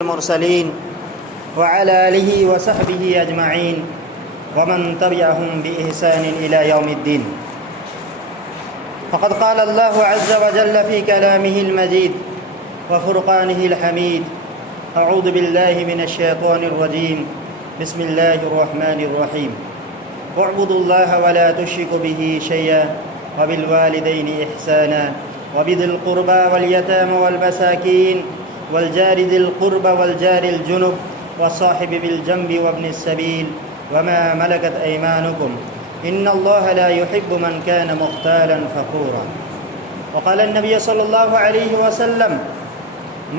المرسلين وعلى آله وصحبه أجمعين ومن تبعهم بإحسان إلى يوم الدين. فقد قال الله عز وجل في كلامه المجيد وفرقانه الحميد: أعوذ بالله من الشيطان الرجيم، بسم الله الرحمن الرحيم. واعبدوا الله ولا تشركوا به شيئا وبالوالدين إحسانا وبذي القربى واليتامى والمساكين والجار ذي القربى والجار الجنب والصاحب بالجنب وابن السبيل وما ملكت أيمانكم إن الله لا يحب من كان مختالا فخورا. وقال النبي صلى الله عليه وسلم: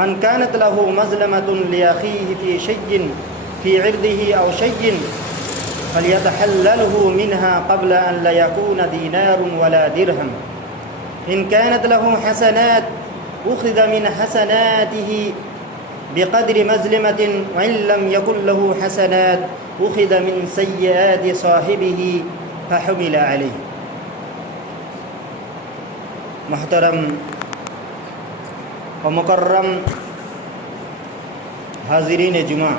من كانت له مظلمة لأخيه في شيء في عرضه أو شيء فليتحلله منها قبل أن لا يكون دينار ولا درهم. إن كانت له حسنات أخذ من حسناته بقدر مظلمة وإن لم يكن له حسنات أخذ من سيئات صاحبه فحمل عليه. محترم و مکرم حاضرین جمعہ،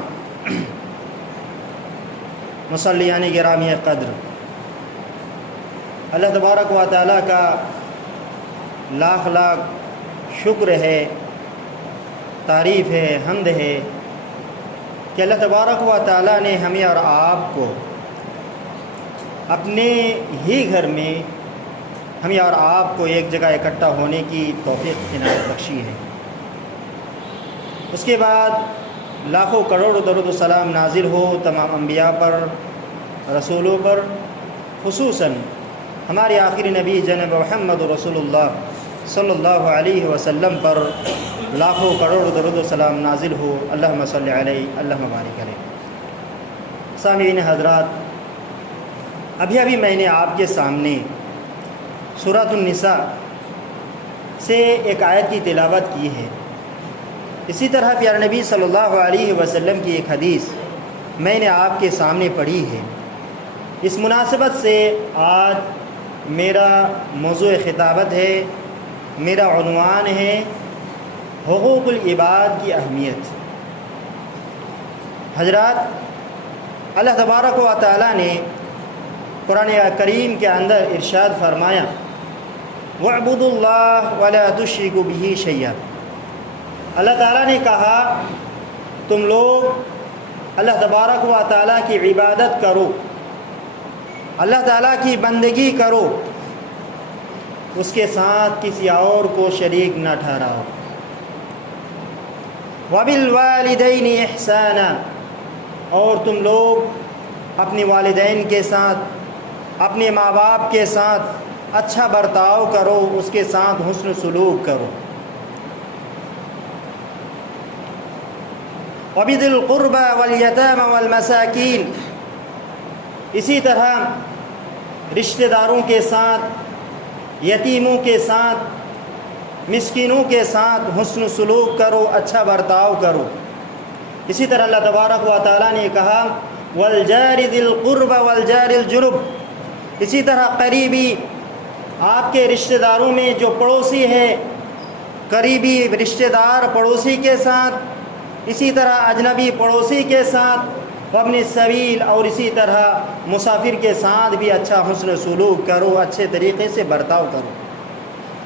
مصلیان گرامی قدر، اللہ تبارک و تعالیٰ کا لاکھ لاکھ شکر ہے، تعریف ہے، حمد ہے کہ اللہ تبارک و تعالیٰ نے ہمیں اور آپ کو اپنے ہی گھر میں ہمیں اور آپ کو ایک جگہ اکٹھا ہونے کی توفیق عنایت بخشی ہے۔ اس کے بعد لاکھوں کروڑوں درود و سلام نازل ہو تمام انبیاء پر، رسولوں پر، خصوصاً ہمارے آخری نبی جناب محمد رسول اللہ صلی اللہ علیہ وسلم پر لاکھوں کروڑوں درود و سلام نازل ہو۔ اللہم صلی علیہ، اللہم بارک علیہ۔ سامعین حضرات، ابھی میں نے آپ کے سامنے سورۃ النساء سے ایک آیت کی تلاوت کی ہے۔ اسی طرح پیارے نبی صلی اللہ علیہ وسلم کی ایک حدیث میں نے آپ کے سامنے پڑھی ہے۔ اس مناسبت سے آج میرا موضوع خطابت ہے، میرا عنوان ہے حقوق العباد کی اہمیت۔ حضرات، اللہ تبارک و تعالیٰ نے قرآن کریم کے اندر ارشاد فرمایا: وَاعْبُدُوا اللَّهَ وَلَا تُشْرِكُوا بِهِ شَيْئًا۔ اللہ تعالیٰ نے کہا تم لوگ اللہ تبارک و تعالیٰ کی عبادت کرو، اللہ تعالیٰ کی بندگی کرو، اس کے ساتھ کسی اور کو شریک نہ ٹھہراؤ۔ وَبِالْوَالِدَيْنِ إِحْسَانًا، اور تم لوگ اپنے والدین کے ساتھ، اپنے ماں باپ کے ساتھ اچھا برتاؤ کرو، اس کے ساتھ حسن سلوک کرو۔ وَبِذِي الْقُرْبَى وَالْيَتَامَى وَالْمَسَاكِينِ، اسی طرح رشتہ داروں کے ساتھ، یتیموں کے ساتھ، مسکینوں کے ساتھ حسن سلوک کرو، اچھا برتاؤ کرو۔ اسی طرح اللہ تبارک و تعالیٰ نے کہا وَالْجَارِ ذِي الْقُرْبَى وَالْجَارِ الْجُنُبِ، اسی طرح قریبی آپ کے رشتہ داروں میں جو پڑوسی ہے، قریبی رشتہ دار پڑوسی کے ساتھ، اسی طرح اجنبی پڑوسی کے ساتھ، وابن السبیل، اور اسی طرح مسافر کے ساتھ بھی اچھا حسن سلوک کرو، اچھے طریقے سے برتاؤ کرو۔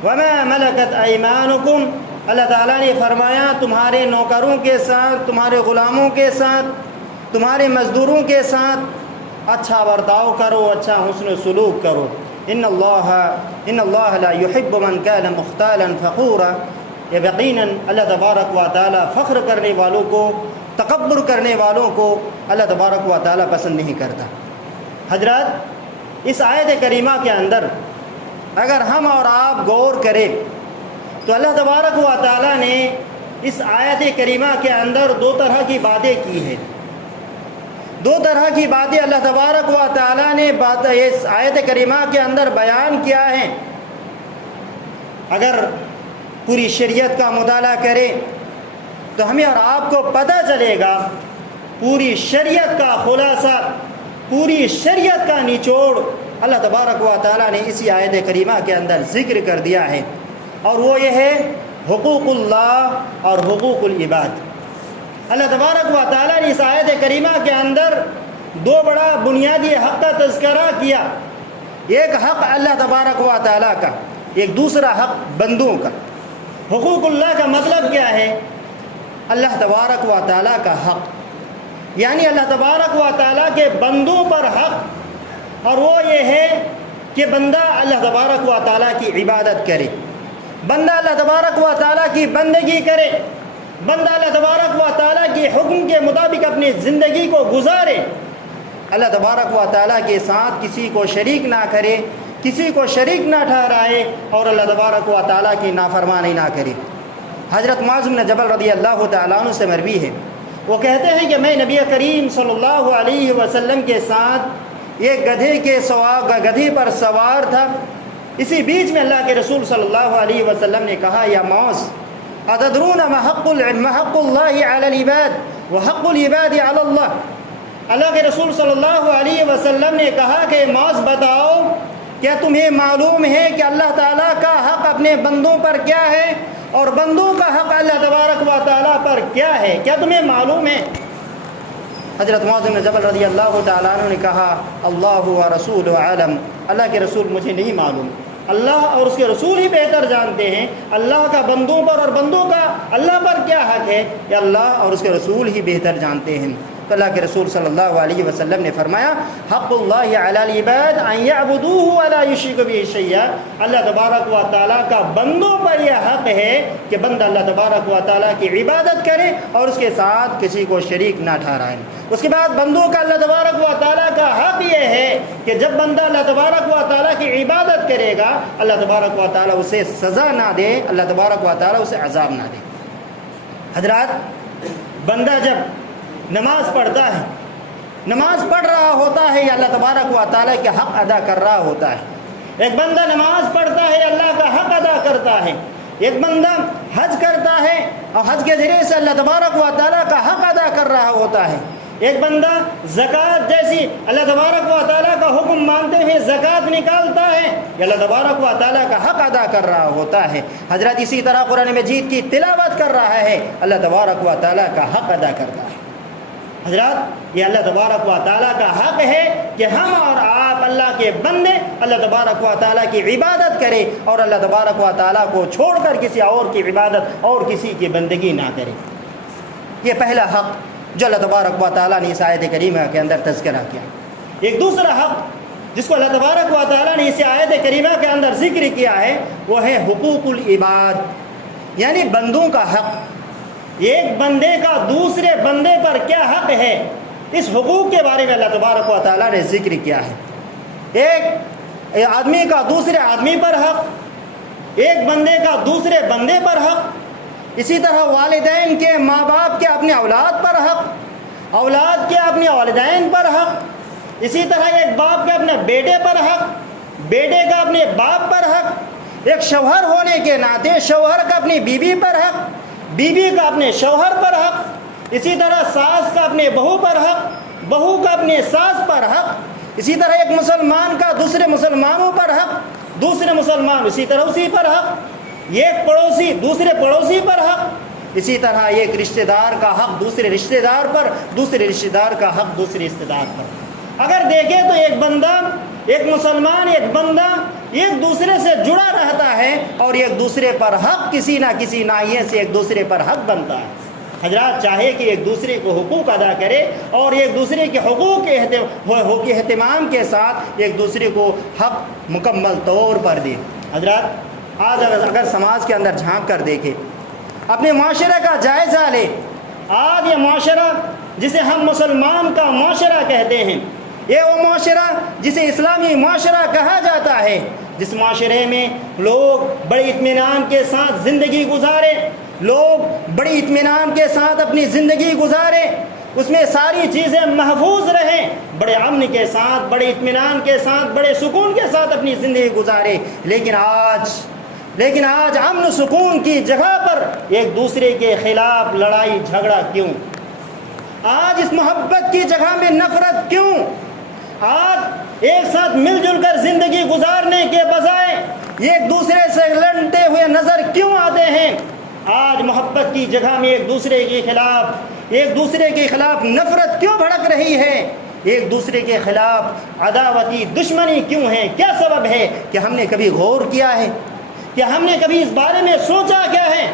وما ملکت ایمانکم، اللہ تعالیٰ نے فرمایا تمہارے نوکروں کے ساتھ، تمہارے غلاموں کے ساتھ، تمہارے مزدوروں کے ساتھ اچھا برتاؤ کرو، اچھا حسن سلوک کرو۔ ان اللہ لا يحب من كان مختالا فخورا، یہ یقیناً اللہ تبارک و تعالیٰ فخر کرنے والوں کو، تکبر کرنے والوں کو اللہ تبارک و تعالیٰ پسند نہیں کرتا۔ حضرات، اس آیت کریمہ کے اندر اگر ہم اور آپ غور کریں تو اللہ تبارک و تعالیٰ نے اس آیت کریمہ کے اندر دو طرح کی باتیں کی ہیں۔ دو طرح کی باتیں اللہ تبارک و تعالیٰ نے اس آیت کریمہ کے اندر بیان کیا ہے۔ اگر پوری شریعت کا مطالعہ کریں تو ہمیں اور آپ کو پتہ چلے گا پوری شریعت کا خلاصہ، پوری شریعت کا نچوڑ اللہ تبارک و تعالیٰ نے اسی آیت کریمہ کے اندر ذکر کر دیا ہے، اور وہ یہ ہے حقوق اللہ اور حقوق العباد۔ اللہ تبارک و تعالیٰ نے اس آیت کریمہ کے اندر دو بڑا بنیادی حق کا تذکرہ کیا. ایک حق اللہ تبارک و تعالیٰ کا، ایک دوسرا حق بندوں کا. حقوق اللہ کا مطلب کیا ہے؟ اللہ تبارک و تعالیٰ کا حق، یعنی اللہ تبارک و تعالیٰ کے بندوں پر حق، اور وہ یہ ہے کہ بندہ اللہ تبارک و تعالیٰ کی عبادت کرے، بندہ اللہ تبارک و تعالیٰ کی بندگی کرے، بندہ اللہ تبارک و تعالیٰ کے حکم کے مطابق اپنی زندگی کو گزارے، اللہ تبارک و تعالیٰ کے ساتھ کسی کو شریک نہ کرے، کسی کو شریک نہ ٹھہرائے، اور اللہ تبارک و تعالیٰ کی نافرمانی نہ کرے. حضرت معاذ بن جبل رضی اللہ تعالیٰ عنہ سے مروی ہے، وہ کہتے ہیں کہ میں نبی کریم صلی اللہ علیہ وسلم کے ساتھ ایک گدھے پر سوار تھا. اسی بیچ میں اللہ کے رسول صلی اللہ علیہ وسلم نے کہا، یا معاذ اتدرون ما حق اللہ علی العباد وحق العباد علی اللہ. اللہ کے رسول صلی اللہ علیہ وسلم نے کہا کہ معاذ بتاؤ، کیا تمہیں معلوم ہے کہ اللہ تعالیٰ کا حق اپنے بندوں پر کیا ہے اور بندوں کا حق اللہ تبارک و تعالیٰ پر کیا ہے؟ کیا تمہیں معلوم ہے؟ حضرت معاذ بن جبل رضی اللہ تعالیٰ عنہ نے کہا، اللہ و رسول عالم، اللہ کے رسول مجھے نہیں معلوم، اللہ اور اس کے رسول ہی بہتر جانتے ہیں. اللہ کا بندوں پر اور بندوں کا اللہ پر کیا حق ہے، یہ اللہ اور اس کے رسول ہی بہتر جانتے ہیں. تو اللہ کے رسول صلی اللہ علیہ وسلم نے فرمایا، حق اللہ علی العباد ان یعبدوہ ولا یشرکوا بہ شیئا. اللہ تبارک و تعالیٰ کا بندوں پر یہ حق ہے کہ بندہ اللہ تبارک و تعالیٰ کی عبادت کرے اور اس کے ساتھ کسی کو شریک نہ ٹھہرائے. اس کے بعد بندوں کا اللہ تبارک و تعالیٰ کا حق یہ ہے کہ جب بندہ اللہ تبارک و تعالیٰ کی عبادت کرے گا، اللہ تبارک و تعالیٰ اسے سزا نہ دے، اللہ تبارک و تعالیٰ اسے عذاب نہ دے. حضرات، بندہ جب نماز پڑھتا ہے، نماز پڑھ رہا ہوتا ہے یا اللہ تبارک و تعالیٰ کے حق ادا کر رہا ہوتا ہے. ایک بندہ نماز پڑھتا ہے، اللہ کا حق ادا کرتا ہے. ایک بندہ حج کرتا ہے اور حج کے ذریعے سے اللہ تبارک و تعالیٰ کا حق ادا کر رہا ہوتا ہے. ایک بندہ زکوٰۃ جیسی اللہ تبارک و تعالیٰ کا حکم مانتے ہوئے زکوٰۃ نکالتا ہے، یہ اللہ تبارک و تعالیٰ کا حق ادا کر رہا ہوتا ہے. حضرات، اسی طرح قرآن مجید کی تلاوت کر رہا ہے، اللہ تبارک و تعالیٰ کا حق ادا کرتا ہے. حضرات، یہ اللہ تبارک و تعالیٰ کا حق ہے کہ ہم اور آپ اللہ کے بندے اللہ تبارک و تعالیٰ کی عبادت کریں اور اللہ تبارک و تعالیٰ کو چھوڑ کر کسی اور کی عبادت اور کسی کی بندگی نہ کریں. یہ پہلا حق جو اللہ تبارک و تعالیٰ نے اس آیت کریمہ کے اندر تذکرہ کیا. ایک دوسرا حق جس کو اللہ تبارک و تعالیٰ نے اس آیت کریمہ کے اندر ذکر کیا ہے، وہ ہے حقوق العباد، یعنی بندوں کا حق. ایک بندے کا دوسرے بندے پر کیا حق ہے، اس حقوق کے بارے میں اللہ تبارک و تعالیٰ نے ذکر کیا ہے. ایک آدمی کا دوسرے آدمی پر حق، ایک بندے کا دوسرے بندے پر حق. اسی طرح والدین کے، ماں باپ کے اپنے اولاد پر حق، اولاد کے اپنے والدین پر حق. اسی طرح ایک باپ کے اپنے بیٹے پر حق، بیٹے کا اپنے باپ پر حق. ایک شوہر ہونے کے ناطے شوہر کا اپنی بیوی پر حق، بیوی کا اپنے شوہر پر حق. اسی طرح ساس کا اپنے بہو پر حق، بہو کا اپنے ساس پر حق. اسی طرح ایک مسلمان کا دوسرے مسلمانوں پر حق، دوسرے مسلمان اسی طرح اسی پر حق. ایک پڑوسی دوسرے پڑوسی پر حق. اسی طرح ایک رشتہ دار کا حق دوسرے رشتہ دار پر، دوسرے رشتہ دار کا حق دوسرے رشتہ دار پر. اگر دیکھیں تو ایک بندہ، ایک مسلمان، ایک بندہ ایک دوسرے سے جڑا رہتا ہے اور ایک دوسرے پر حق کسی نہ کسی ناحیے سے ایک دوسرے پر حق بنتا ہے. حضرات، چاہے کہ ایک دوسرے کو حقوق ادا کرے اور ایک دوسرے کے حقوق کے اہتمام کے ساتھ ایک دوسرے کو حق مکمل طور پر دے. حضرات، آج اگر سماج کے اندر جھانک کر دیکھیں، اپنے معاشرے کا جائزہ لے، آج یہ معاشرہ جسے ہم مسلمان کا معاشرہ کہتے ہیں، یہ وہ معاشرہ جسے اسلامی معاشرہ کہا جاتا ہے، جس معاشرے میں لوگ بڑے اطمینان کے ساتھ زندگی گزارے، لوگ بڑی اطمینان کے ساتھ اپنی زندگی گزارے، اس میں ساری چیزیں محفوظ رہیں، بڑے امن کے ساتھ، بڑے اطمینان کے ساتھ، بڑے سکون کے ساتھ اپنی زندگی گزارے. لیکن آج امن سکون کی جگہ پر ایک دوسرے کے خلاف لڑائی جھگڑا کیوں؟ آج اس محبت کی جگہ میں نفرت کیوں؟ آج ایک ساتھ مل جل کر زندگی گزارنے کے بجائے ایک دوسرے سے لڑتے ہوئے نظر کیوں آتے ہیں؟ آج محبت کی جگہ میں ایک دوسرے کے خلاف ایک دوسرے کے خلاف نفرت کیوں بھڑک رہی ہے؟ ایک دوسرے کے خلاف عداوتی دشمنی کیوں ہے؟ کیا سبب ہے؟ کہ ہم نے کبھی غور کیا ہے؟ کہ ہم نے کبھی اس بارے میں سوچا کیا ہے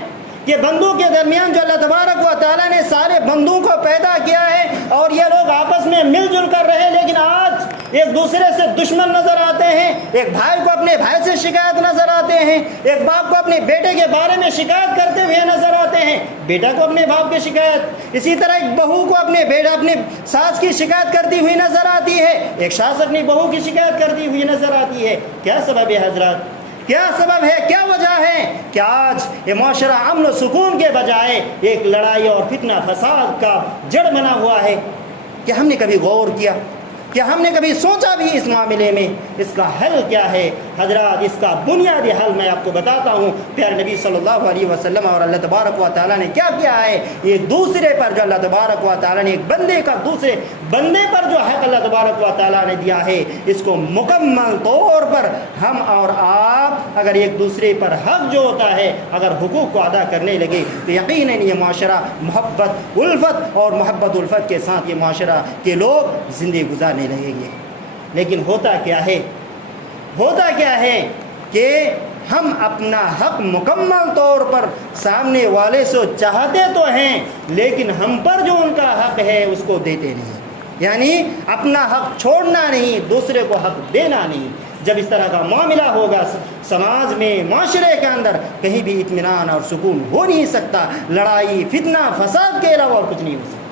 کہ بندوں کے درمیان جو اللہ تبارک و تعالیٰ نے سارے بندوں کو پیدا کیا ہے اور یہ لوگ آپس میں مل جل کر رہے، لیکن آج ایک دوسرے سے دشمن نظر آتے ہیں، ایک بھائی کو اپنے بھائی سے شکایت نظر آتے ہیں، ایک باپ کو اپنے بیٹے کے بارے میں شکایت کرتے ہوئے نظر آتے ہیں، بیٹا کو اپنے باپ کی شکایت، اسی طرح ایک بہو کو اپنے ساس کی شکایت کرتی ہوئی نظر آتی ہے، ایک ساس اپنی بہو کی شکایت کرتی ہوئی نظر آتی ہے۔ کیا سبب ہے حضرات؟ کیا سبب ہے؟ کیا وجہ ہے کہ آج یہ معاشرہ امن و سکون کے بجائے ایک لڑائی اور فتنہ فساد کا جڑ بنا ہوا ہے؟ کہ ہم نے کبھی غور کیا؟ کہ ہم نے کبھی سوچا بھی اس معاملے میں اس کا حل کیا ہے؟ حضرات، اس کا بنیادی حل میں آپ کو بتاتا ہوں۔ پیارے نبی صلی اللہ علیہ وسلم اور اللہ تبارک و تعالیٰ نے کیا کیا ہے؟ ایک دوسرے پر جو اللہ تبارک و تعالیٰ نے ایک بندے کا دوسرے بندے پر جو حق اللہ تبارک و تعالیٰ نے دیا ہے، اس کو مکمل طور پر ہم اور آپ اگر ایک دوسرے پر حق جو ہوتا ہے اگر حقوق کو ادا کرنے لگے تو یقیناً یہ معاشرہ محبت الفت اور محبت الفت کے ساتھ یہ معاشرہ کے لوگ زندگی گزارنے لگیں گے۔ لیکن ہوتا کیا ہے کہ ہم اپنا حق مکمل طور پر سامنے والے سے چاہتے تو ہیں، لیکن ہم پر جو ان کا حق ہے اس کو دیتے نہیں، یعنی اپنا حق چھوڑنا نہیں، دوسرے کو حق دینا نہیں۔ جب اس طرح کا معاملہ ہوگا سماج میں، معاشرے کے اندر کہیں بھی اطمینان اور سکون ہو نہیں سکتا، لڑائی فتنہ فساد کے علاوہ اور کچھ نہیں ہو سکتا۔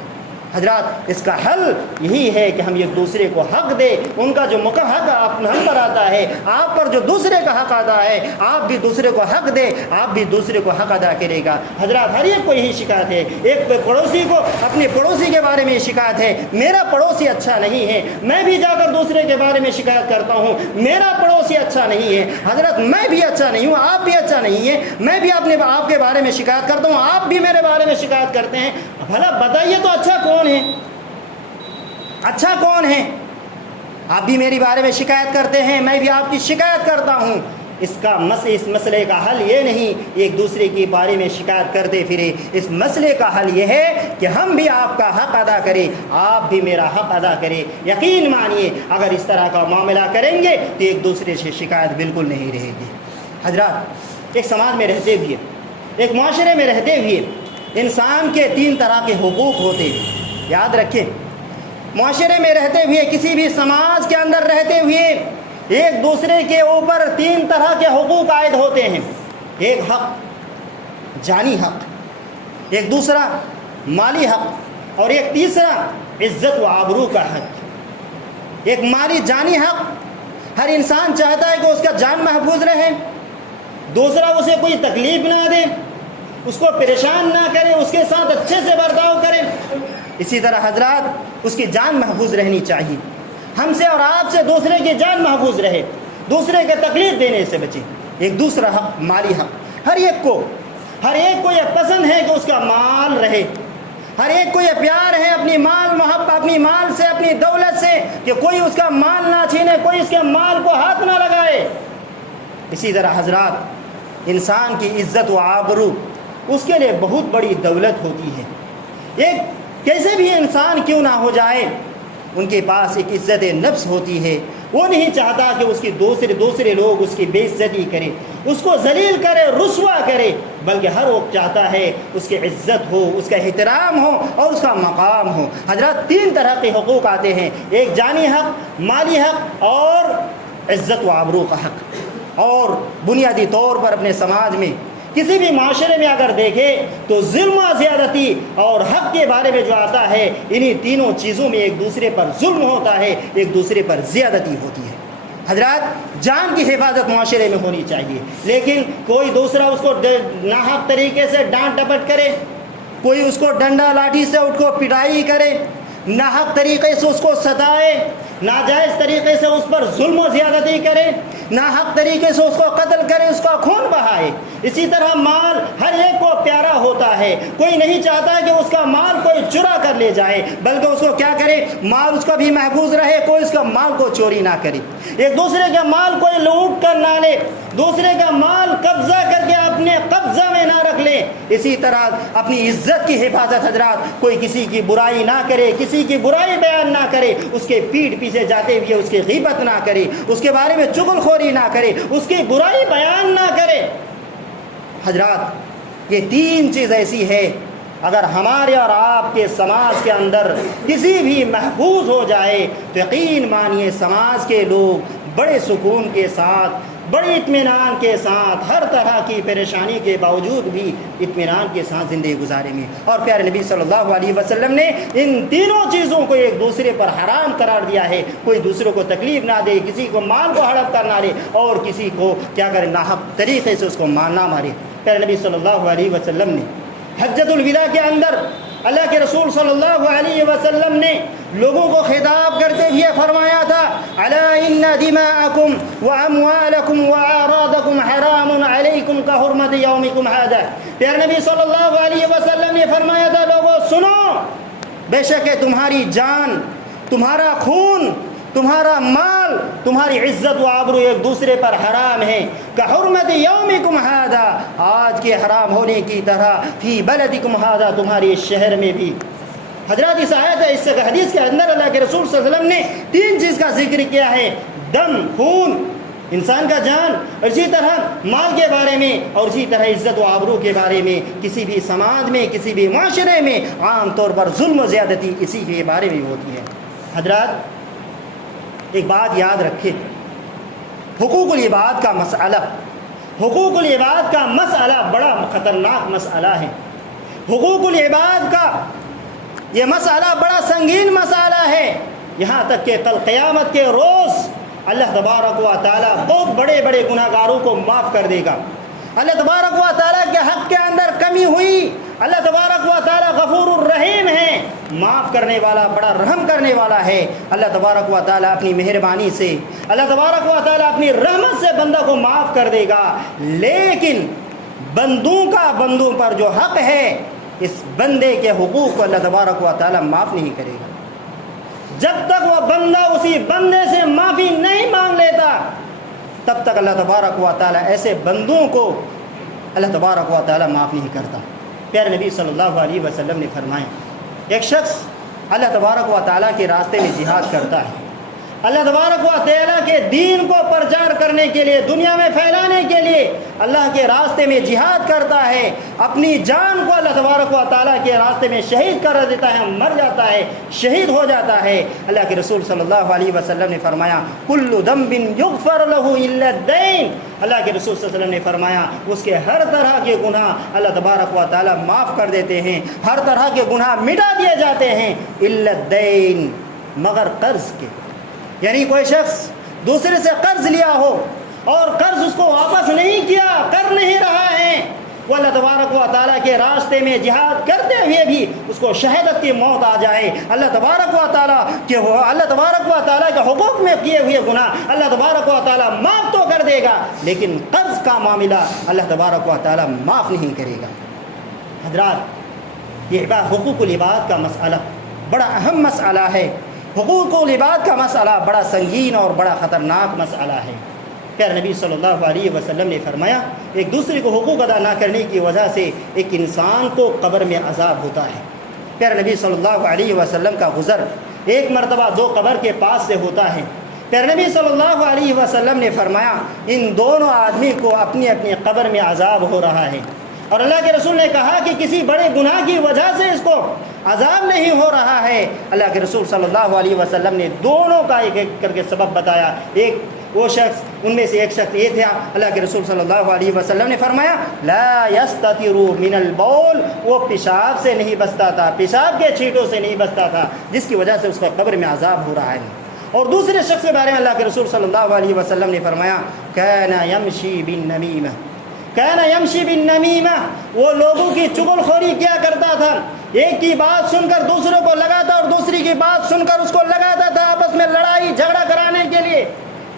حضرات، اس کا حل یہی ہے کہ ہم ایک دوسرے کو حق دیں، ان کا جو حق ہم پر آتا ہے، آپ پر جو دوسرے کا حق آتا ہے، آپ بھی دوسرے کو حق دیں، آپ بھی دوسرے کو حق ادا کرے گا۔ حضرات، ہر ایک کو یہی شکایت ہے، ایک پڑوسی کو اپنے پڑوسی کے بارے میں شکایت ہے، میرا پڑوسی اچھا نہیں ہے، میں بھی جا کر دوسرے کے بارے میں شکایت کرتا ہوں، میرا پڑوسی اچھا نہیں ہے۔ حضرت، میں بھی اچھا نہیں ہوں، آپ بھی اچھا نہیں ہے، میں بھی آپ کے بارے میں شکایت کرتا ہوں، آپ بھی میرے بارے میں شکایت کرتے ہیں۔ بھلا بتائیے تو اچھا کون ہے؟ اچھا کون ہے؟ آپ بھی میرے بارے میں شکایت کرتے ہیں، میں بھی آپ کی شکایت کرتا ہوں۔ اس مسئلے کا حل یہ نہیں ایک دوسرے کے بارے میں شکایت کرتے پھرے، اس مسئلے کا حل یہ ہے کہ ہم بھی آپ کا حق ادا کریں، آپ بھی میرا حق ادا کریں۔ یقین مانیے اگر اس طرح کا معاملہ کریں گے تو ایک دوسرے سے شکایت بالکل نہیں رہے گی۔ حضرات، ایک سماج میں رہتے ہوئے، ایک معاشرے میں رہتے ہوئے انسان کے 3 طرح کے حقوق ہوتے ہیں، یاد رکھیں۔ معاشرے میں رہتے ہوئے، کسی بھی سماج کے اندر رہتے ہوئے ایک دوسرے کے اوپر 3 طرح کے حقوق عائد ہوتے ہیں۔ ایک حق جانی حق، ایک دوسرا مالی حق، اور ایک تیسرا عزت و آبرو کا حق۔ ایک مالی جانی حق، ہر انسان چاہتا ہے کہ اس کا جان محفوظ رہے، دوسرا اسے کوئی تکلیف نہ دے، اس کو پریشان نہ کرے، اس کے ساتھ اچھے سے برتاؤ کرے۔ اسی طرح حضرات، اس کی جان محفوظ رہنی چاہیے، ہم سے اور آپ سے دوسرے کی جان محفوظ رہے، دوسرے کے تکلیف دینے سے بچے۔ ایک دوسرا حق مالی حق، ہر ایک کو یہ پسند ہے کہ اس کا مال رہے، ہر ایک کو یہ پیار ہے اپنی مال سے، اپنی دولت سے، کہ کوئی اس کا مال نہ چھینے، کوئی اس کے مال کو ہاتھ نہ لگائے۔ اسی طرح حضرات، انسان کی عزت و آبرو اس کے لیے بہت بڑی دولت ہوتی ہے۔ ایک کیسے بھی انسان کیوں نہ ہو جائے، ان کے پاس ایک عزت نفس ہوتی ہے، وہ نہیں چاہتا کہ اس کی دوسرے لوگ اس کی بے عزتی کریں، اس کو ذلیل کرے، رسوا کرے، بلکہ ہر وقت چاہتا ہے اس کی عزت ہو، اس کا احترام ہو اور اس کا مقام ہو۔ حضرات، 3 طرح کے حقوق آتے ہیں، ایک جانی حق، مالی حق اور عزت و آبرو کا حق۔ اور بنیادی طور پر اپنے سماج میں کسی بھی معاشرے میں اگر دیکھیں تو ظلم و زیادتی اور حق کے بارے میں جو آتا ہے، انہی تینوں چیزوں میں ایک دوسرے پر ظلم ہوتا ہے، ایک دوسرے پر زیادتی ہوتی ہے۔ حضرات، جان کی حفاظت معاشرے میں ہونی چاہیے، لیکن کوئی دوسرا اس کو ناحق طریقے سے ڈانٹ ڈپٹ کرے، کوئی اس کو ڈنڈا لاٹھی سے اس کو پٹائی کرے، ناحق طریقے سے اس کو ستائے، ناجائز طریقے سے اس پر ظلم و زیادتی کرے، ناحق طریقے سے اس کو قتل کرے، اس کا خون بہائے۔ اسی طرح مال ہر ایک کو پیارا ہوتا ہے، کوئی نہیں چاہتا کہ اس کا مال کوئی چرا کر لے جائے، بلکہ اس کو کیا کرے، مال اس کا بھی محفوظ رہے، کوئی اس کا مال کو چوری نہ کرے، ایک دوسرے کا مال کوئی لوٹ کر نہ لے، دوسرے کا مال قبضہ کر کے اپنے قبضہ میں نہ رکھ لے، اسی طرح اپنی عزت کی حفاظت حضرات، کوئی کسی کی برائی نہ کرے، کسی کی برائی بیان نہ کرے، اس کے پیٹھ پیچھے جاتے ہوئے اس کی غیبت نہ کرے، اس کے بارے میں چغل خوری نہ کرے، اس کی برائی بیان نہ کرے۔ حضرات یہ تین چیز ایسی ہے اگر ہمارے اور آپ کے سماج کے اندر کسی بھی محفوظ ہو جائے تو یقین مانیے سماج کے لوگ بڑے سکون کے ساتھ، بڑے اطمینان کے ساتھ، ہر طرح کی پریشانی کے باوجود بھی اطمینان کے ساتھ زندگی گزاریں گے۔ اور پیارے نبی صلی اللہ علیہ وسلم نے ان تینوں چیزوں کو ایک دوسرے پر حرام قرار دیا ہے۔ کوئی دوسروں کو تکلیف نہ دے، کسی کو مال کو ہڑپ کر نہ دے، اور کسی کو کیا کرے ناحق طریقے سے اس کو نہ مارے۔ پیارے نبی صلی اللہ علیہ وسلم نے حجۃ الوداع کے اندر اللہ کے رسول صلی اللہ علیہ وسلم نے لوگوں کو خطاب کرتے ہوئے فرمایا تھا، الا ان دماءکم واموالکم واعراضکم حرام علیکم کحرمۃ یومکم ھذا۔ پیارے نبی صلی اللہ علیہ وسلم نے فرمایا تھا، لوگوں سنو، بے شک تمہاری جان، تمہارا خون، تمہارا مال، تمہاری عزت و آبرو ایک دوسرے پر حرام ہے، کحرمۃ یومکم ھذا، آج کے حرام ہونے کی طرح، فی بلدکم ھذا، تمہاری اس شہر میں بھی۔ حضرات اس آیت ہے، اس حدیث کے اندر اللہ کے رسول صلی اللہ علیہ وسلم نے تین چیز کا ذکر کیا ہے، دم، خون، انسان کا جان، اور اسی طرح مال کے بارے میں، اور اسی طرح عزت و آبرو کے بارے میں۔ کسی بھی سماج میں، کسی بھی معاشرے میں عام طور پر ظلم و زیادتی اسی کے بارے میں ہوتی ہے۔ حضرات ایک بات یاد رکھیں، حقوق العباد کا مسئلہ، حقوق العباد کا مسئلہ بڑا خطرناک مسئلہ ہے۔ حقوق العباد کا یہ مسئلہ بڑا سنگین مسئلہ ہے، یہاں تک کہ کل قیامت کے روز اللہ تبارک و تعالیٰ بہت بڑے بڑے گناہ گاروں کو معاف کر دے گا۔ اللہ تبارک و تعالیٰ کے حق کے اندر کمی ہوئی، اللہ تبارک و تعالیٰ غفور الرحیم ہے، معاف کرنے والا، بڑا رحم کرنے والا ہے۔ اللہ تبارک و تعالیٰ اپنی مہربانی سے، اللہ تبارک و تعالیٰ اپنی رحمت سے بندہ کو معاف کر دے گا، لیکن بندوں کا بندوں پر جو حق ہے، اس بندے کے حقوق کو اللہ تبارک و تعالیٰ معاف نہیں کرے گا۔ جب تک وہ بندہ اسی بندے سے معافی نہیں مانگ لیتا، تب تک اللہ تبارک و تعالیٰ ایسے بندوں کو اللہ تبارک و تعالیٰ معاف نہیں کرتا۔ پیارے نبی صلی اللہ علیہ وسلم نے فرمایا، ایک شخص اللہ تبارک و تعالیٰ کے راستے میں جہاد کرتا ہے، اللہ تبارک و تعالیٰ کے دین کو پرچار کرنے کے لیے، دنیا میں پھیلانے کے لیے اللہ کے راستے میں جہاد کرتا ہے، اپنی جان کو اللہ تبارک و تعالیٰ کے راستے میں شہید کر دیتا ہے، مر جاتا ہے، شہید ہو جاتا ہے۔ اللہ کے رسول صلی اللہ علیہ وسلم نے فرمایا، کل ذنب یغفر له الا الدین۔ اللہ کے رسول صلی اللہ علیہ وسلم نے فرمایا، اس کے ہر طرح کے گناہ اللہ تبارک و تعالیٰ معاف کر دیتے ہیں، ہر طرح کے گناہ مٹا دیے جاتے ہیں، الا الدین، مگر قرض کے۔ یعنی کوئی شخص دوسرے سے قرض لیا ہو اور قرض اس کو واپس نہیں کیا، کر نہیں رہا ہے، وہ اللہ تبارک و تعالیٰ کے راستے میں جہاد کرتے ہوئے بھی اس کو شہادت کی موت آ جائے، اللہ تبارک و تعالیٰ کے حقوق میں کیے ہوئے گناہ اللہ تبارک و تعالیٰ معاف تو کر دے گا، لیکن قرض کا معاملہ اللہ تبارک و تعالیٰ معاف نہیں کرے گا۔ حضرات یہ حقوق العباد کا مسئلہ بڑا اہم مسئلہ ہے، حقوق العباد کا مسئلہ بڑا سنگین اور بڑا خطرناک مسئلہ ہے۔ پیارے نبی صلی اللہ علیہ وسلم نے فرمایا، ایک دوسرے کو حقوق ادا نہ کرنے کی وجہ سے ایک انسان کو قبر میں عذاب ہوتا ہے۔ پیارے نبی صلی اللہ علیہ وسلم کا گزر ایک مرتبہ دو قبر کے پاس سے ہوتا ہے۔ پیارے نبی صلی اللہ علیہ وسلم نے فرمایا، ان دونوں آدمی کو اپنی اپنی قبر میں عذاب ہو رہا ہے، اور اللہ کے رسول نے کہا کہ کسی بڑے گناہ کی وجہ سے اس کو عذاب نہیں ہو رہا ہے۔ اللہ کے رسول صلی اللہ علیہ وسلم نے دونوں کا ایک ایک کر کے سبب بتایا۔ ایک وہ شخص، ان میں سے ایک شخص یہ تھا، اللہ کے رسول صلی اللہ علیہ وسلم نے فرمایا، لا یستتر من البول، وہ پیشاب سے نہیں بچتا تھا، پیشاب کے چھینٹوں سے نہیں بچتا تھا، جس کی وجہ سے اس کو قبر میں عذاب ہو رہا ہے۔ اور دوسرے شخص کے بارے میں اللہ کے رسول صلی اللہ علیہ وسلم نے فرمایا، کان یمشی بالنمیمہ، کان یمشی بالنمیمہ، وہ لوگوں کی چغل خوری کیا کرتا تھا، ایک کی بات سن کر دوسروں کو لگاتا اور دوسری کی بات سن کر اس کو لگاتا تھا، آپس میں لڑائی جھگڑا کرانے کے لیے۔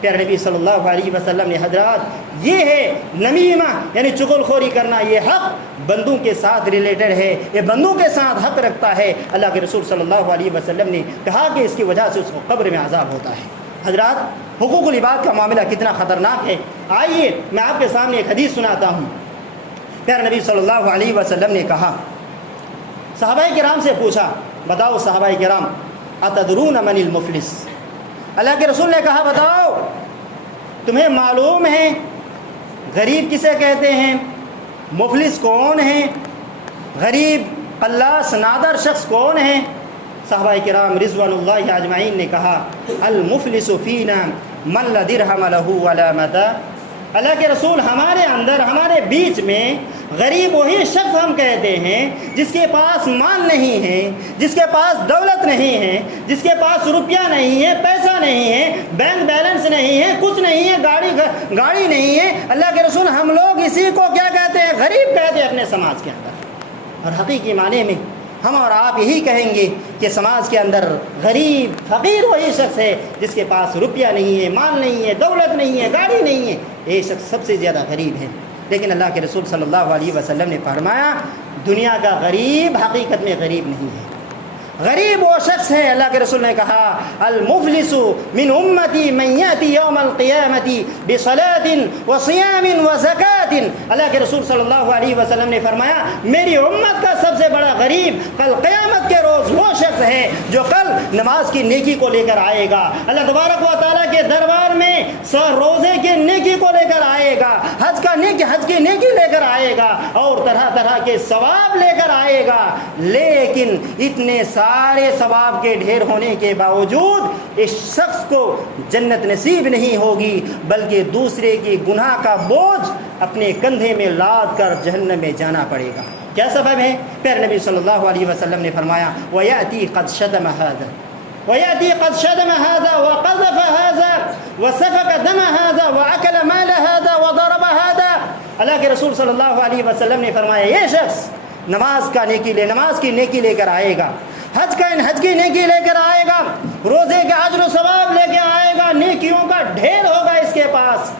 پیارے نبی صلی اللہ علیہ وسلم نے حضرات، یہ ہے نمیمہ، یعنی چغل خوری کرنا، یہ حق بندوں کے ساتھ ریلیٹڈ ہے، یہ بندوں کے ساتھ حق رکھتا ہے۔ اللہ کے رسول صلی اللہ علیہ وسلم نے کہا کہ اس کی وجہ سے اس کو قبر میں عذاب ہوتا ہے۔ حضرات حقوق العباد کا معاملہ کتنا خطرناک ہے، آئیے میں آپ کے سامنے ایک حدیث سناتا ہوں۔ پیارے نبی صلی اللہ علیہ وسلم نے کہا، صحابہ کرام سے پوچھا، بتاؤ صحابہ کرام اتدرون من المفلس، اللہ کے رسول نے کہا بتاؤ تمہیں معلوم ہے غریب کسے کہتے ہیں، مفلس کون ہیں، غریب قلاس نادر شخص کون ہے؟ صحابہ کرام رضوان اللہ اجمعین نے کہا المفلس فینا من لا درہم لہ ولا متاع، اللہ کے رسول ہمارے اندر ہمارے بیچ میں غریب وہی شخص ہم کہتے ہیں جس کے پاس مال نہیں ہے، جس کے پاس دولت نہیں ہے، جس کے پاس روپیہ نہیں ہے، پیسہ نہیں ہے، بینک بیلنس نہیں ہے، کچھ نہیں ہے، گاڑی نہیں ہے۔ اللہ کے رسول ہم لوگ اسی کو کیا کہتے ہیں؟ غریب کہتے ہیں اپنے سماج کے اندر۔ اور حقیقی معنی میں ہم اور آپ یہی کہیں گے کہ سماج کے اندر غریب فقیر وہی شخص ہے جس کے پاس روپیہ نہیں ہے، مال نہیں ہے، دولت نہیں ہے، گاڑی نہیں ہے، یہ شخص سب سے زیادہ غریب ہے۔ لیکن اللہ کے رسول صلی اللہ علیہ وسلم نے فرمایا دنیا کا غریب حقیقت میں غریب نہیں ہے، غریب وہ شخص ہے، اللہ کے رسول نے کہا المفلس من امتی من یاتی یوم القیامت بصلاۃ وصیام وزکات، اللہ کے رسول صلی اللہ علیہ وسلم نے فرمایا میری امت کا سب سے بڑا غریب کل قیامت کے روز وہ شخص ہے جو کل نماز کی نیکی کو لے کر آئے گا، اللہ تبارک و تعالیٰ کے دربار میں روزے کے نیکی کو لے کر آئے گا، حج کی نیکی لے کر آئے گا، اور طرح طرح کے ثواب لے کر آئے گا، لیکن اتنے سارے ثواب کے ڈھیر ہونے کے باوجود اس شخص کو جنت نصیب نہیں ہوگی، بلکہ دوسرے کی گناہ کا بوجھ اپنے کندھے میں لاد کر جہنم میں جانا پڑے گا۔ کیا سبب ہے؟ پیارے نبی صلی اللہ علیہ وسلم نے فرمایا وَيَأْتِي قَدْ شَتَمَ هَذَا وَيَأْتِي قَدْ شَتَمَ هَذَا وَقَذَفَ هَذَا وَسَفَكَ دَمَ هَذَا وَأَكَلَ مَالَ هَذَا وَضَرَبَ هَذَا، اللہ کے رسول صلی اللہ علیہ وسلم نے فرمایا یہ شخص نماز کی نیکی لے کر آئے گا، حج کی نیکی لے کر آئے گا، روزے کے اجر و ثواب لے کے آئے گا، نیکیوں کا ڈھیر ہوگا اس کے پاس،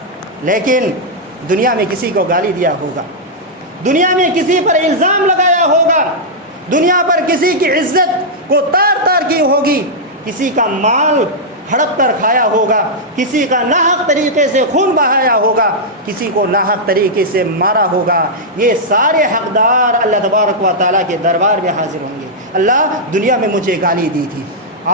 لیکن دنیا میں کسی کو گالی دیا ہوگا، دنیا میں کسی پر الزام لگایا ہوگا، دنیا پر کسی کی عزت کو تار تار کی ہوگی، کسی کا مال ہڑپ کر کھایا ہوگا، کسی کا ناحق طریقے سے خون بہایا ہوگا، کسی کو ناحق طریقے سے مارا ہوگا، یہ سارے حقدار اللہ تبارک و تعالیٰ کے دربار میں حاضر ہوں گے۔ اللہ دنیا میں مجھے گالی دی تھی،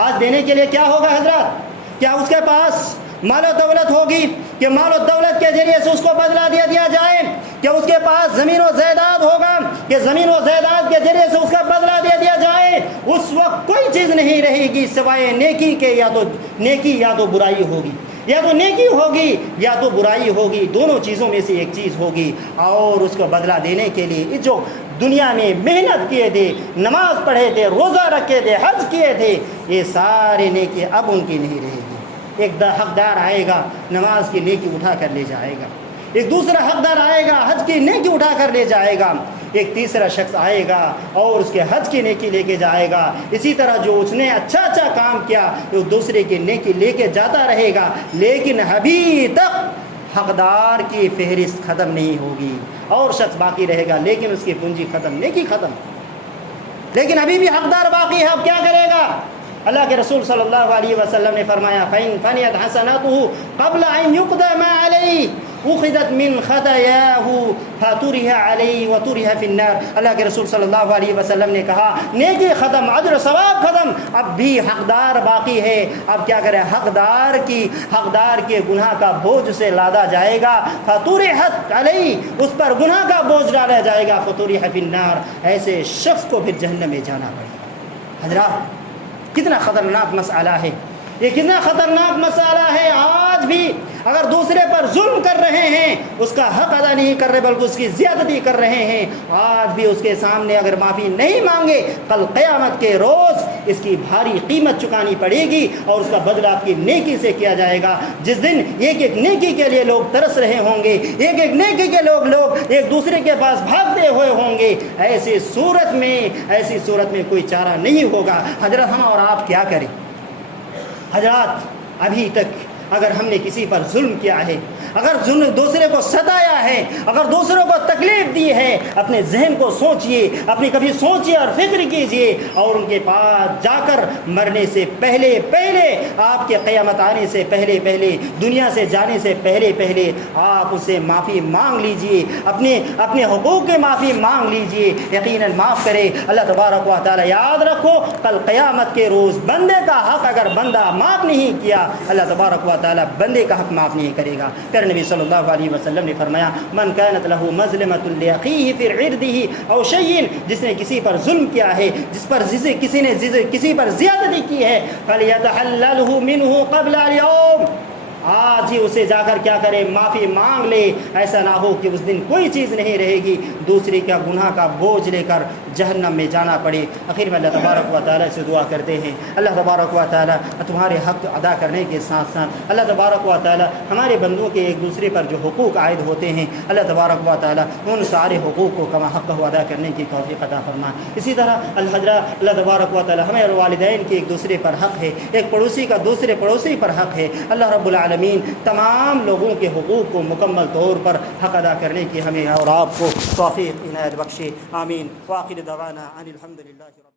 آج دینے کے لیے کیا ہوگا حضرات؟ کیا اس کے پاس مال و دولت ہوگی کہ مال و دولت کے ذریعے سے اس کو بدلہ دیا جائے؟ کہ اس کے پاس زمین و جائیداد ہوگا کہ زمین و جائیداد کے ذریعے سے اس کا بدلہ دیا جائے؟ اس وقت کوئی چیز نہیں رہے گی سوائے نیکی کے، یا تو نیکی یا تو برائی ہوگی، یا تو نیکی ہوگی یا تو برائی ہوگی، دونوں چیزوں میں سے ایک چیز ہوگی، اور اس کو بدلہ دینے کے لیے جو دنیا میں محنت کیے تھے، نماز پڑھے تھے، روزہ رکھے تھے، حج کیے تھے، یہ سارے نیکی اب ان کی نہیں رہے گی۔ ایک حقدار آئے گا نماز کی نیکی اٹھا کر لے جائے گا، ایک دوسرا حقدار آئے گا حج کی نیکی اٹھا کر لے جائے گا، ایک تیسرا شخص آئے گا اور اس کے حج کی نیکی لے کے جائے گا، اسی طرح جو اس نے اچھا کام کیا وہ دوسرے کی نیکی لے کے جاتا رہے گا، لیکن ابھی تک حقدار کی فہرست ختم نہیں ہوگی، اور شخص باقی رہے گا لیکن اس کی پونجی ختم، نیکی ختم، لیکن ابھی بھی حقدار باقی ہے، اب کیا کرے گا؟ اللہ کے رسول صلی اللہ علیہ وسلم نے فرمایا فَإِن فَنِيَتْ حَسَنَاتُهُ قَبْلَ أَن يُقْضَى مَا عَلَيْهِ أُخِذَتْ مِنْ خَطَايَاهُ فَتُرِحَ عَلَيْهِ وَتُرِحَ فِي النَّارِ، اللہ کے رسول صلی اللہ علیہ وسلم نے کہا نیکی ختم، اجر ثواب ختم، اب بھی حقدار باقی ہے، اب کیا کرے؟ حقدار کے گناہ کا بوجھ سے لادا جائے گا، فَتُرِحَتْ عَلَيْهِ، اس پر گناہ کا بوجھ ڈالا جائے گا، فَتُرِحَ فِي النَّارِ، ایسے شخص کو پھر جہنم میں جانا پڑے گا۔ حضرات کتنا خطرناک مسئلہ ہے یہ، کتنا خطرناک مسئلہ ہے۔ آج بھی اگر دوسرے پر ظلم کر رہے ہیں، اس کا حق ادا نہیں کر رہے بلکہ اس کی زیادتی کر رہے ہیں، آج بھی اس کے سامنے اگر معافی نہیں مانگے، کل قیامت کے روز اس کی بھاری قیمت چکانی پڑے گی، اور اس کا بدلہ آپ کی نیکی سے کیا جائے گا۔ جس دن ایک نیکی کے لیے لوگ ترس رہے ہوں گے، ایک نیکی کے لوگ ایک دوسرے کے پاس بھاگتے ہوئے ہوں گے، ایسی صورت میں کوئی چارہ نہیں ہوگا۔ حضرت ہم اور آپ کیا کریں؟ حضرات ابھی تک اگر ہم نے کسی پر ظلم کیا ہے، اگر دوسرے کو ستایا ہے، اگر دوسروں کو تکلیف دی ہے، اپنے ذہن کو سوچئے، اپنی کبھی سوچئے اور فکر کیجئے، اور ان کے پاس جا کر مرنے سے پہلے آپ کے قیامت آنے سے پہلے دنیا سے جانے سے پہلے آپ اسے معافی مانگ لیجئے، اپنے حقوق کی معافی مانگ لیجئے، یقیناً معاف کرے اللہ تبارک و تعالی۔ یاد رکھو کل قیامت کے روز بندے کا حق اگر بندہ معاف نہیں کیا، اللہ تبارک و تعالی بندے کا حق معاف نہیں کرے گا۔ پھر نبی صلی اللہ علیہ وسلم نے فرمایا من كانت له مظلمة لأخيه في عرضه او شيء، جس نے کسی پر ظلم کیا ہے، کسی پر زیادتی کی ہے، فليتحلله منه قبل اليوم، آج ہی اسے جا کر کیا کرے، معافی مانگ لے، ایسا نہ ہو کہ اس دن کوئی چیز نہیں رہے گی، دوسری کا گناہ کا بوجھ لے کر جہنم میں جانا پڑے۔ آخر میں اللہ تبارک و تعالیٰ سے دعا کرتے ہیں اللہ تبارک و تعالیٰ تمہارے حق ادا کرنے کے ساتھ ساتھ اللہ تبارک و تعالیٰ ہمارے بندوں کے ایک دوسرے پر جو حقوق عائد ہوتے ہیں، اللہ تبارک و تعالیٰ ان سارے حقوق کو کما حق ہو ادا کرنے کی توفیق عطا فرمائے۔ اسی طرح اللہ تبارک و تعالیٰ ہمیں اور والدین کے ایک دوسرے پر حق ہے، ایک پڑوسی کا دوسرے پڑوسی پر حق ہے۔ اللہ رب العالمین تمام لوگوں کے حقوق کو مکمل طور پر حق ادا کرنے کی ہمیں اور آپ کو توفیق عنایت بخشے، آمین۔ وآخر دعوانا ان الحمد للہ۔